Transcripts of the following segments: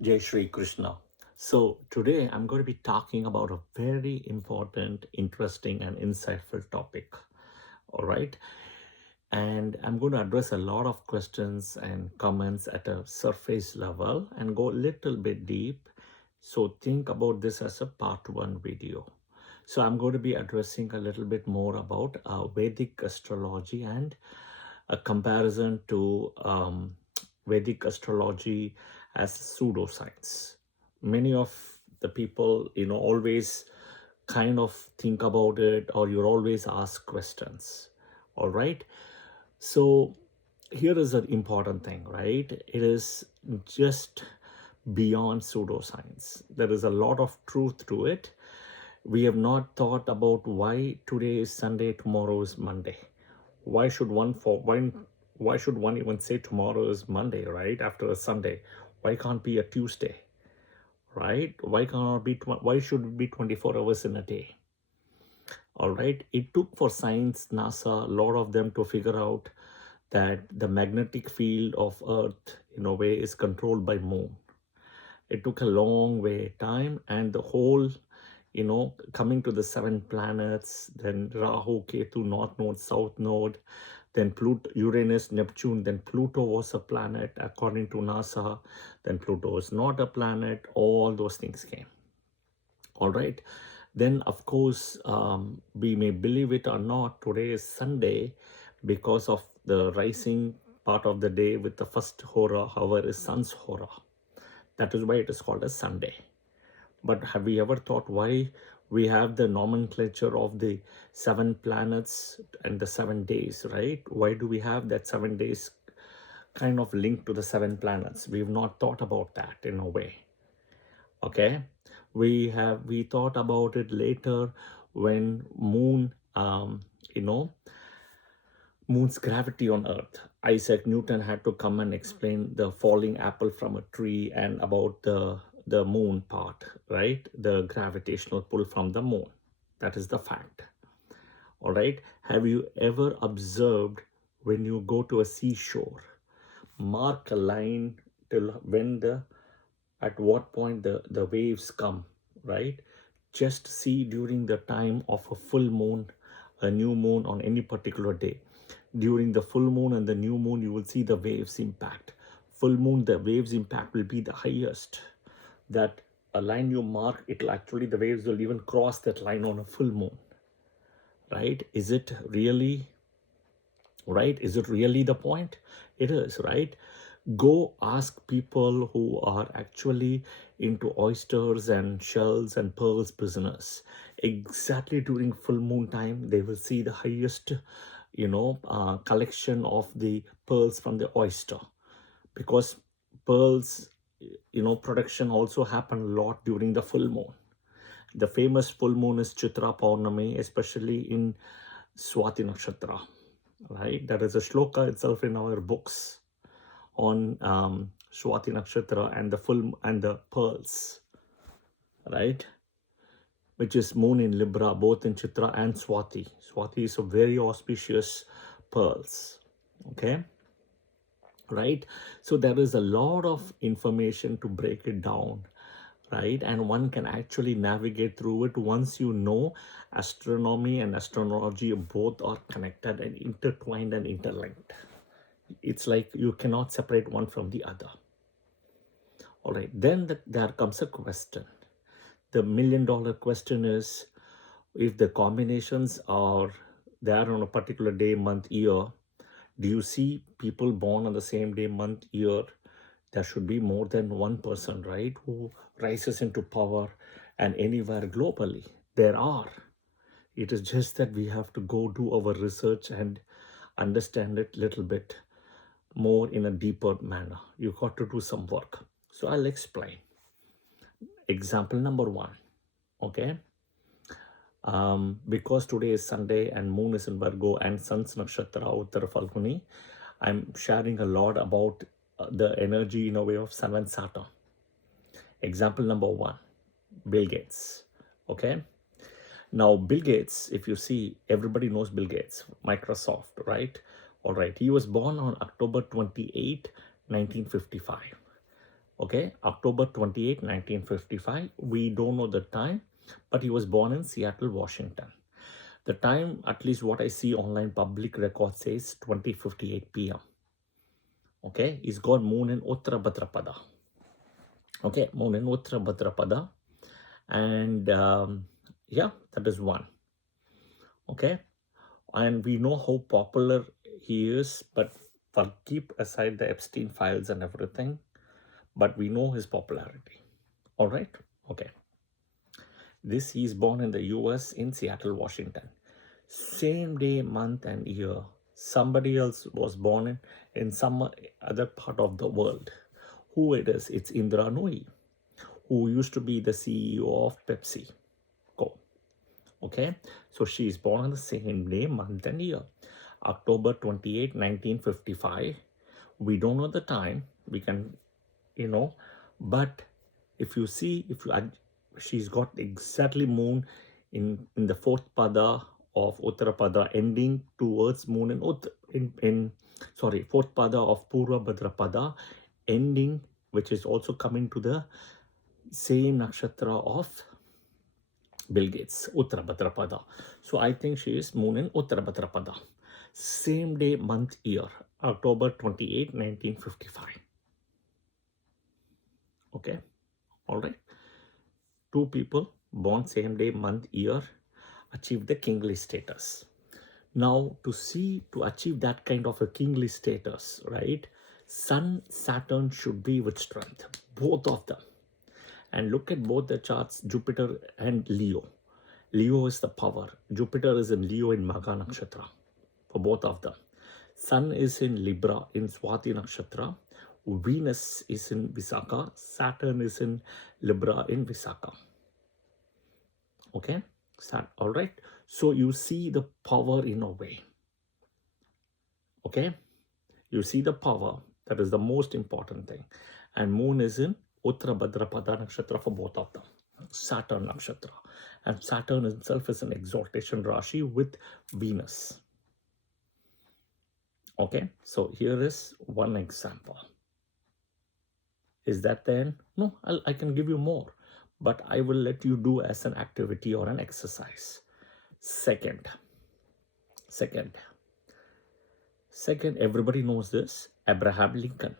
Jai Shri Krishna. So today I'm going to be talking about a very important, interesting, and insightful topic. All right. And I'm going to address a lot of questions and comments at a surface level and go a little bit deep. So think about this as a part one video. So I'm going to be addressing a little bit more about Vedic astrology and a comparison to Vedic astrology as pseudoscience. Many of the people, always kind of think about it, or you always ask questions. All right. So here is an important thing, right? It is just beyond pseudoscience. There is a lot of truth to it. We have not thought about why today is Sunday, tomorrow is Monday. Why should why should one even say tomorrow is Monday, right? After a Sunday. Why can't be a Tuesday? Right? Why should it be 24 hours in a day? All right. It took for science, NASA, a lot of them to figure out that the magnetic field of Earth, in a way, is controlled by moon. It took a long way time, and the whole, coming to the 7 planets, then Rahu, Ketu, North Node, South Node, then Pluto, Uranus, Neptune, then Pluto was a planet according to NASA, then Pluto is not a planet, all those things came. All right. Then, of course, we may believe it or not, today is Sunday because of the rising part of the day with the first hora, hour is sun's hora. That is why it is called a Sunday. But have we ever thought why we have the nomenclature of the 7 planets and the 7 days, right? Why do we have that 7 days kind of linked to the 7 planets? We've not thought about that in a way. Okay, we thought about it later when moon, moon's gravity on Earth. Isaac Newton had to come and explain the falling apple from a tree and about the moon part, right? The gravitational pull from the moon. That is the fact. All right. Have you ever observed when you go to a seashore, mark a line till when at what point the waves come, right? Just see during the time of a full moon, a new moon on any particular day. During the full moon and the new moon, you will see the waves impact. Full moon, the waves impact will be the highest. That a line you mark, it'll actually, the waves will even cross that line on a full moon, right? Is it really, right? Is it really the point? It is, right? Go ask people who are actually into oysters and shells and pearls business. Exactly during full moon time, they will see the highest, collection of the pearls from the oyster, because pearls, production also happen a lot during the full moon. The famous full moon is Chitra Paurnami, especially in Swati Nakshatra, right? That is a shloka itself in our books on Swati Nakshatra and the full and the pearls, right? Which is moon in Libra, both in Chitra and Swati. Swati is a very auspicious pearls, okay? Right? So there is a lot of information to break it down, right? And one can actually navigate through it once you know astronomy and astrology both are connected and intertwined and interlinked. It's like you cannot separate one from the other. All right, then there comes a question. The $1,000,000 question is, if the combinations are there on a particular day, month, year, do you see people born on the same day, month, year? There should be more than one person, right, who rises into power and anywhere globally. There are. It is just that we have to go do our research and understand it a little bit more in a deeper manner. You got to do some work. So I'll explain. Example number 1, okay? Because today is Sunday and moon is in Virgo and sun's nakshatra Uttara Falguni, I'm sharing a lot about the energy in a way of Sun and Saturn. Example number 1, Bill Gates, okay? Now, Bill Gates, if you see, everybody knows Bill Gates, Microsoft, right? All right, he was born on October 28, 1955. Okay, October 28, 1955. We don't know the time, but he was born in Seattle, Washington. The time, at least what I see online public record says 20:58 p.m. Okay, he's got moon in Uttara Bhadrapada. Okay, moon in Uttara Bhadrapada. And yeah, that is one. Okay, and we know how popular he is, but keep aside the Epstein files and everything, but we know his popularity. All right, okay. This, he's born in the US in Seattle, Washington. Same day, month, and year, somebody else was born in some other part of the world. Who it is? It's Indra Nooyi, who used to be the CEO of Pepsi. Okay, so she is born on the same day, month, and year. October 28, 1955. We don't know the time. We can, but if you see, she's got exactly moon in the fourth pada of Uttarapada, ending towards moon in fourth pada of Purva Bhadrapada, ending, which is also coming to the same nakshatra of Bill Gates, Uttara Bhadrapada. So I think she is moon in Uttara Bhadrapada. Same day, month, year, October 28, 1955. Okay, all right. Two people born same day, month, year, achieve the kingly status. Now, to achieve that kind of a kingly status, right? Sun, Saturn should be with strength, both of them. And look at both the charts, Jupiter and Leo. Leo is the power. Jupiter is in Leo in Magha Nakshatra for both of them. Sun is in Libra in Swati Nakshatra. Venus is in Visakha. Saturn is in Libra in Visakha. Okay, all right. So you see the power in a way. Okay, you see the power. That is the most important thing. And moon is in Uttara Bhadrapada Nakshatra for both of them. Saturn Nakshatra. And Saturn itself is an exaltation Rashi with Venus. Okay, so here is one example. Is that then? No, I can give you more, but I will let you do as an activity or an exercise. Second, everybody knows this, Abraham Lincoln.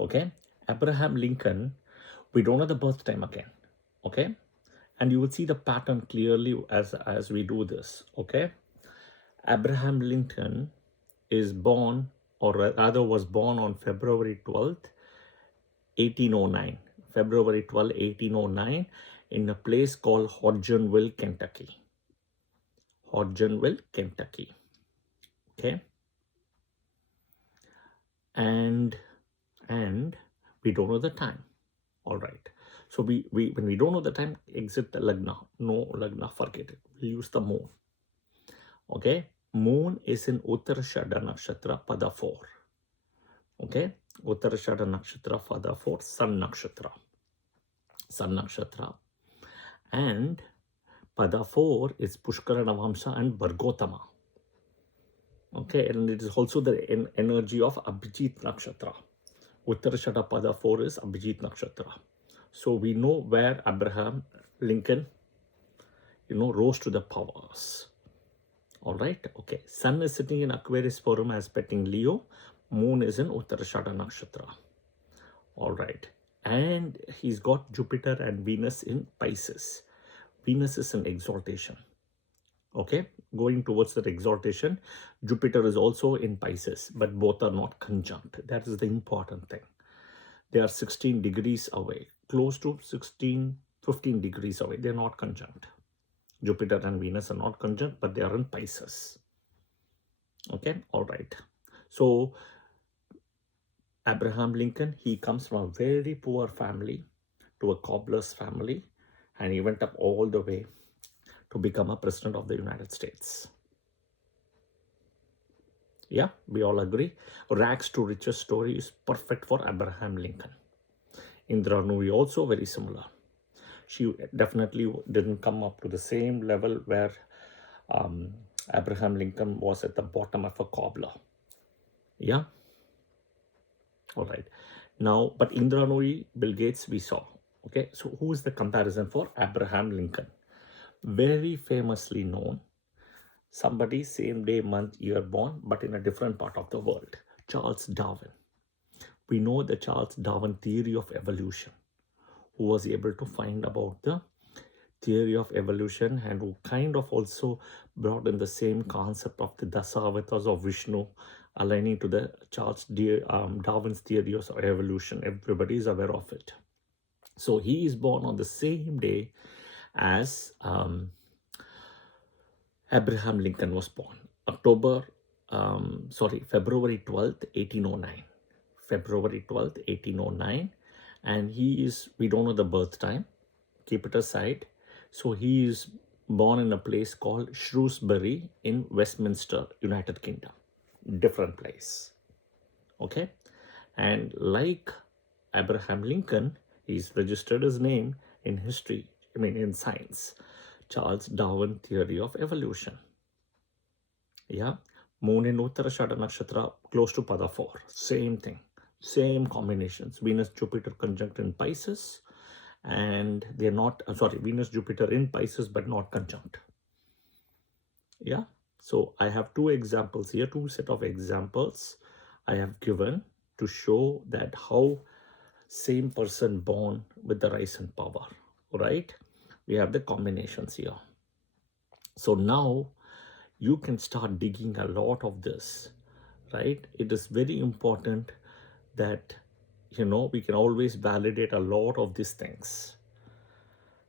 Okay, Abraham Lincoln, we don't know the birth time again. Okay, and you will see the pattern clearly as we do this. Okay, Abraham Lincoln is born, or rather was born on February 12th, 1809. February 12, 1809, in a place called Hodgenville, Kentucky. Hodgenville, Kentucky. Okay. And we don't know the time. All right. So when we don't know the time, exit the lagna. No lagna, forget it. We'll use the moon. Okay. Moon is in Uttarashada Nakshatra, Pada 4. Okay. Uttarashada Nakshatra, Pada 4, Sun Nakshatra. Sun Nakshatra. And Pada 4 is Pushkara Navamsa and Bhargotama. Okay, and it is also the energy of Abhijit Nakshatra. Uttarashada Pada 4 is Abhijit Nakshatra. So we know where Abraham Lincoln, rose to the powers. All right, okay. Sun is sitting in Aquarius Forum aspecting Leo. Moon is in Uttarashada Nakshatra. All right. And he's got Jupiter and Venus in Pisces. Venus is in exaltation. Okay, going towards that exaltation. Jupiter is also in Pisces, but both are not conjunct. That is the important thing. They are 16 degrees away, close to 15 degrees away. They're not conjunct. Jupiter and Venus are not conjunct, but they are in Pisces. Okay, all right. So Abraham Lincoln, he comes from a very poor family to a cobbler's family, and he went up all the way to become a president of the United States. Yeah, we all agree. Rags to riches story is perfect for Abraham Lincoln. Indra Nooyi also very similar. She definitely didn't come up to the same level where Abraham Lincoln was at the bottom of a cobbler. Yeah. All right. Now, but Indra Nooyi, Bill Gates, we saw. Okay, so who is the comparison for Abraham Lincoln? Very famously known, somebody same day, month, year born, but in a different part of the world. Charles Darwin. We know the Charles Darwin theory of evolution, who was able to find about the theory of evolution and who kind of also brought in the same concept of the Dasavatars of Vishnu, aligning to the Darwin's theory of evolution. Everybody is aware of it. So he is born on the same day as Abraham Lincoln was born. February 12th, 1809. February 12th, 1809. And we don't know the birth time, keep it aside. So he is born in a place called Shrewsbury in Westminster, United Kingdom. Different place. Okay. And like Abraham Lincoln, he's registered his name in history, in science. Charles Darwin theory of evolution. Yeah. Moon in Uttarashada Nakshatra, close to Pada 4. Same thing. Same combinations. Venus, Jupiter conjunct in Pisces. And they're not, Venus, Jupiter in Pisces, but not conjunct. Yeah. So I have two examples here, two set of examples I have given to show that how same person born with the rise and power, right? We have the combinations here. So now you can start digging a lot of this, right? It is very important that, we can always validate a lot of these things.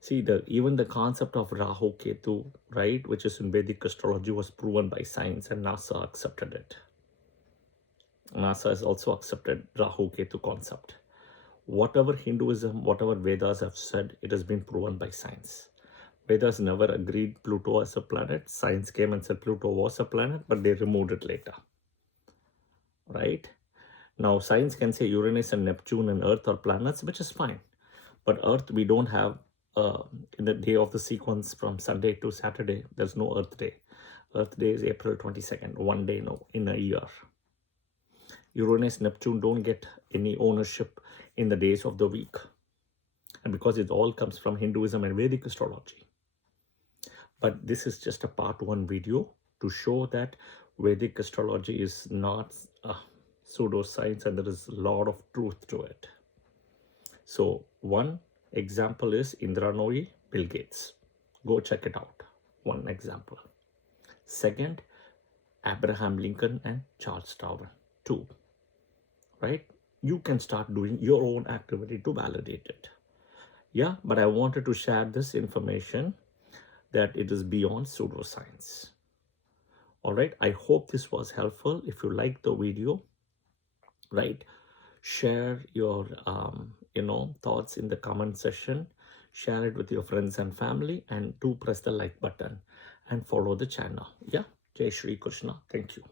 See, even the concept of Rahu Ketu, right, which is in Vedic astrology, was proven by science, and NASA accepted it. NASA has also accepted Rahu Ketu concept. Whatever Hinduism, whatever Vedas have said, it has been proven by science. Vedas never agreed Pluto as a planet. Science came and said Pluto was a planet, but they removed it later. Right? Now, science can say Uranus and Neptune and Earth are planets, which is fine. But Earth, we don't have, in the day of the sequence from Sunday to Saturday, there's no Earth Day. Earth Day is April 22nd, one day in a year. Uranus, Neptune don't get any ownership in the days of the week. And because it all comes from Hinduism and Vedic astrology. But this is just a part one video to show that Vedic astrology is not pseudo-science and there is a lot of truth to it. So one example is Indra Nooyi, Bill Gates. Go check it out. One example. Second, Abraham Lincoln and Charles Darwin. 2. Right? You can start doing your own activity to validate it. Yeah, but I wanted to share this information that it is beyond pseudoscience. All right, I hope this was helpful. If you like the video, right, share your thoughts in the comment section, share it with your friends and family, and do press the like button and follow the channel. Yeah, Jai Shri Krishna. Thank you.